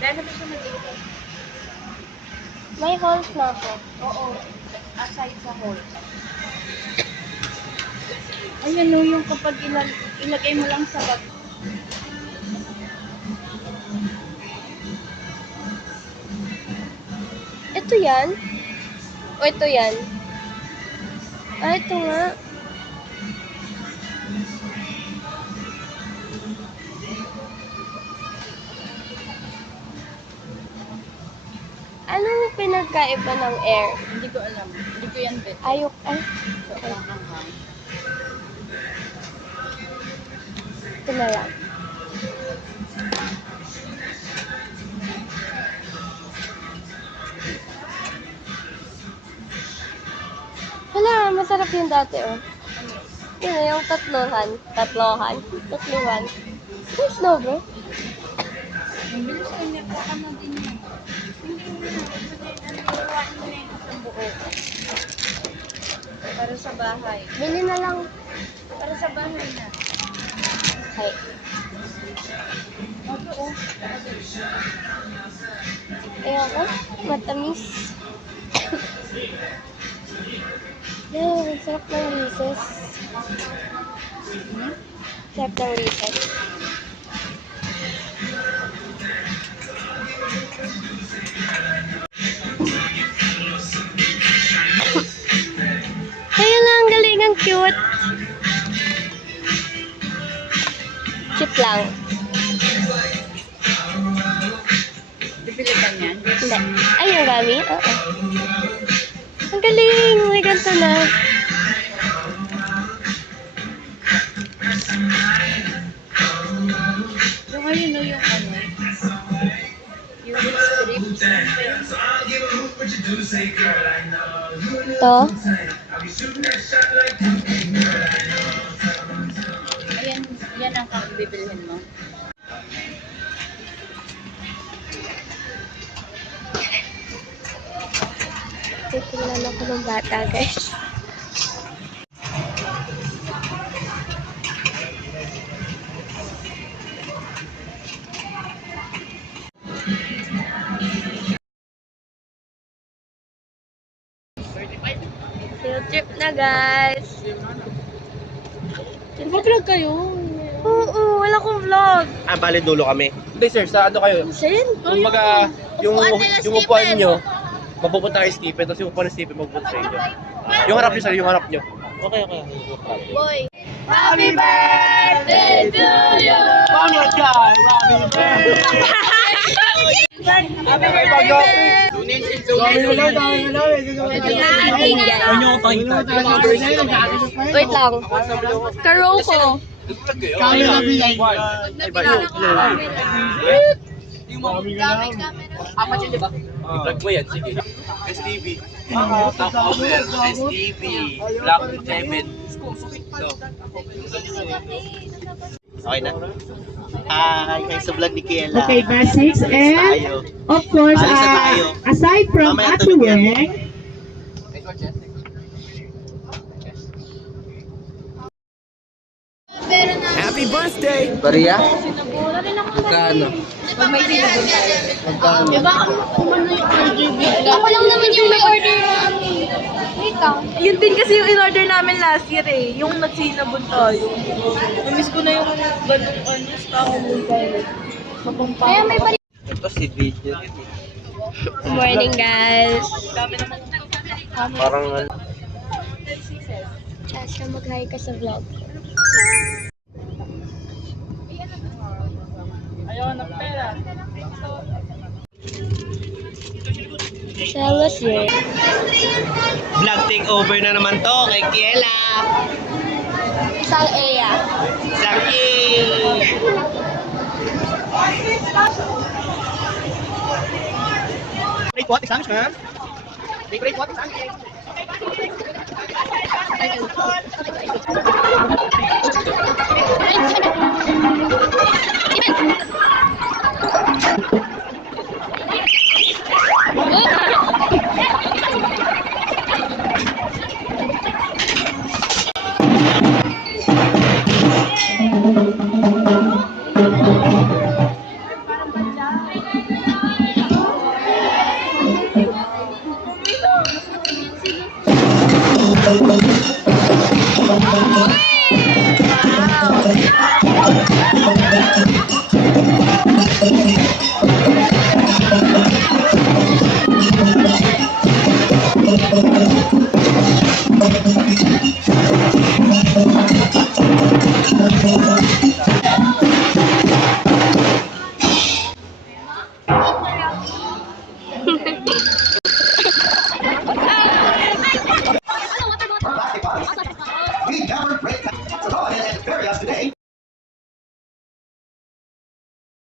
Dahil na ba siya mag-ikot? May holes na ako. Oo. Aside sa hole. Ayan o, yung kapag ilagay mo lang sa bag. Ito yan? O ito yan? Ah, ito nga. Anong pinagkaiba ng air? Hindi ko alam. Hindi ko yan bet. Ayok, ay. So, hanghang. Ito na lang. Hala, masarap yung dati, oh. Yun na, yung tatluhan. Yung snow, bro. Ang bilis ko niya. Baka na din yan. Hindi mo na. Iwain mo na yung isang buo. Para sa bahay. Bili na lang. Para sa bahay na. Okay. Ito oh. Ayoko. Matamis. Yan, sarap ng Reese's. Sarap ng Reese's. Ayun lang, galing, ang cute. Cute lang. Bibili ka niyan? Hindi. Ay, yung gami? Oo. Ang galing! May ganito na. Yung ayun o, yung ano. Yung strip. Ito. Ayan, yan ang bibilhin mo. Titingnan ako ng bata, guys. Field trip na, guys. Mag-vlog kayo. Oo, wala akong vlog. Ah, bali dulo kami. Hindi sir, sa ano kayo? Sin? Kumbaga, yung upuan nyo, mapupunta kay Stephen, tapos yung upuan ni Stephen mapupunta sa inyo. Yung harap nyo sir, yung harap nyo. Okay. Boy. Happy birthday to you! Happy birthday! Happy birthday! Ating yan. Wait lang. Karoko. Apat yun, di ba? I-vlog mo yan, sige. STV. Top over. STV. Black 7. Okay na? Hi, sa vlog ni Kiela. Okay, basics and Tayo. of course, Alis na tayo. aside from Mamaya Ate tulog yan. Weng, Happy birthday! Maria? Magkano? Pag may sinabon tayo. Magkano? Diba, umano yung RGB? Ako lang naman yung may order. Ikaw. Yun din kasi yung in-order namin last year eh. Yung nagsinabon tayo. Namiss ko na yung ganung ano, stock. Kaya may balik. Ito si video. Good morning, guys. Parang ano. Chasha, mag-hi ka sa vlog. Ayaw na pera. Sell us here. Vlog takeover na naman to kay Kiela. Isang Eya. Isang A. Grade what? Exams, ma'am? Grade what? Exams?